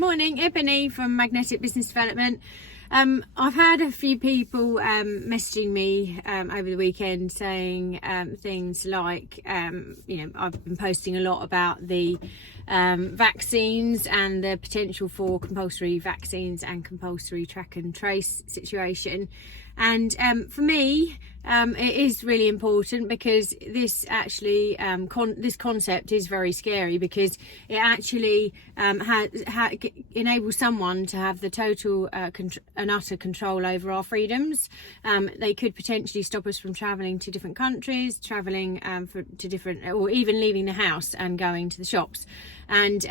Morning, Ebony from Magnetic Business Development. I've had a few people messaging me over the weekend saying things like, I've been posting a lot about the vaccines and the potential for compulsory vaccines and compulsory track and trace situation. And for me, it is really important because this actually, this concept is very scary because it actually enables someone to have the total and utter control over our freedoms. They could potentially stop us from travelling to different countries, travelling to different, or even leaving the house and going to the shops. And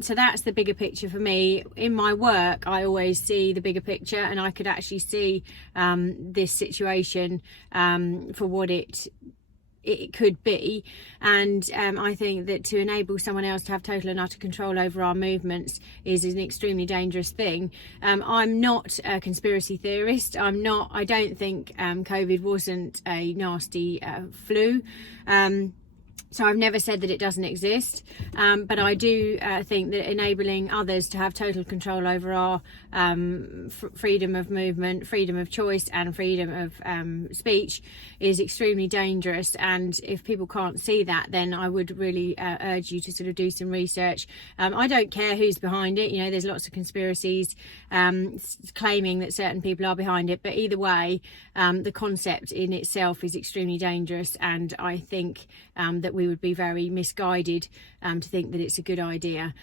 so that's the bigger picture for me. In my work, I always see the bigger picture, and I could actually see this situation for what it could be. And I think that to enable someone else to have total and utter control over our movements is an extremely dangerous thing. I'm not a conspiracy theorist. I don't think COVID wasn't a nasty flu. So I've never said that it doesn't exist, but I do think that enabling others to have total control over our freedom of movement, freedom of choice and freedom of speech is extremely dangerous. And if people can't see that, then I would really urge you to sort of do some research. I don't care who's behind it. You know, there's lots of conspiracies claiming that certain people are behind it, but either way, the concept in itself is extremely dangerous, and I think that we would be very misguided to think that it's a good idea,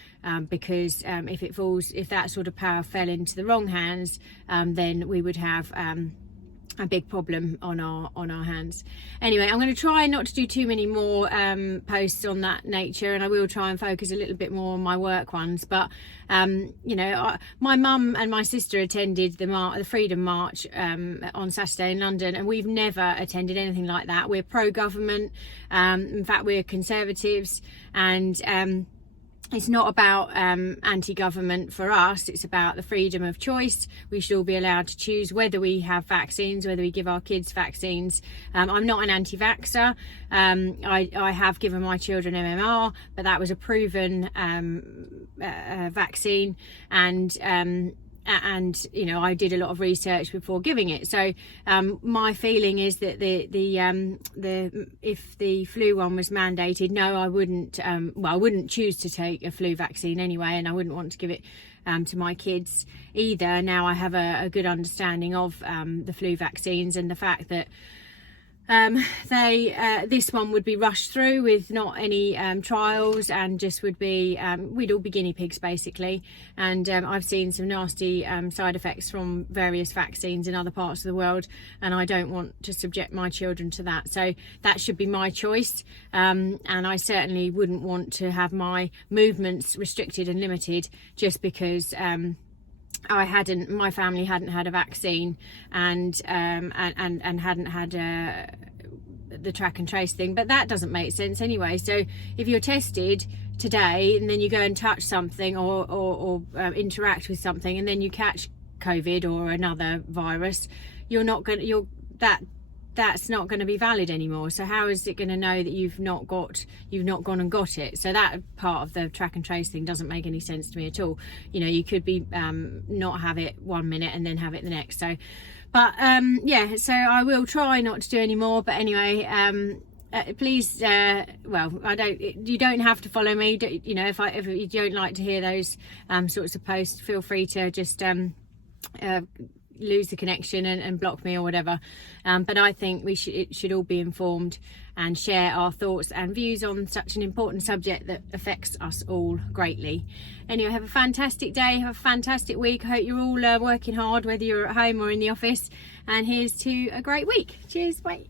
because if that sort of power fell into the wrong hands, then we would have a big problem on our hands. Anyway, I'm going to try not to do too many more posts on that nature, and I will try and focus a little bit more on my work ones. But my mum and my sister attended the Freedom March on Saturday in London, and we've never attended anything like that. We're pro-government. In fact, we're conservatives, and it's not about anti-government for us. It's about the freedom of choice. We should all be allowed to choose whether we have vaccines, whether we give our kids vaccines. I'm not an anti-vaxxer. I have given my children MMR, but that was a proven vaccine, and you know, I did a lot of research before giving it. So my feeling is that if the flu one was mandated, no, I wouldn't. I wouldn't choose to take a flu vaccine anyway, and I wouldn't want to give it to my kids either. Now I have a good understanding of the flu vaccines and the fact that this one would be rushed through with not any trials, and just would be we'd all be guinea pigs basically. And I've seen some nasty side effects from various vaccines in other parts of the world, and I don't want to subject my children to that. So that should be my choice, and I certainly wouldn't want to have my movements restricted and limited just because my family hadn't had a vaccine and hadn't had the track and trace thing. But that doesn't make sense anyway. So if you're tested today and then you go and touch something or interact with something and then you catch COVID or another virus, that's not going to be valid anymore. So how is it going to know that you've not gone and got it? So that part of the track and trace thing doesn't make any sense to me at all. You know, you could be not have it 1 minute and then have it the next. So, but yeah, so I will try not to do any more. But anyway, please, you don't have to follow me. You know, if you don't like to hear those sorts of posts, feel free to just lose the connection and block me or whatever. But I think it should all be informed and share our thoughts and views on such an important subject that affects us all greatly. Anyway, have a fantastic day, have a fantastic week. I hope you're all working hard, whether you're at home or in the office, and here's to a great week. Cheers, bye.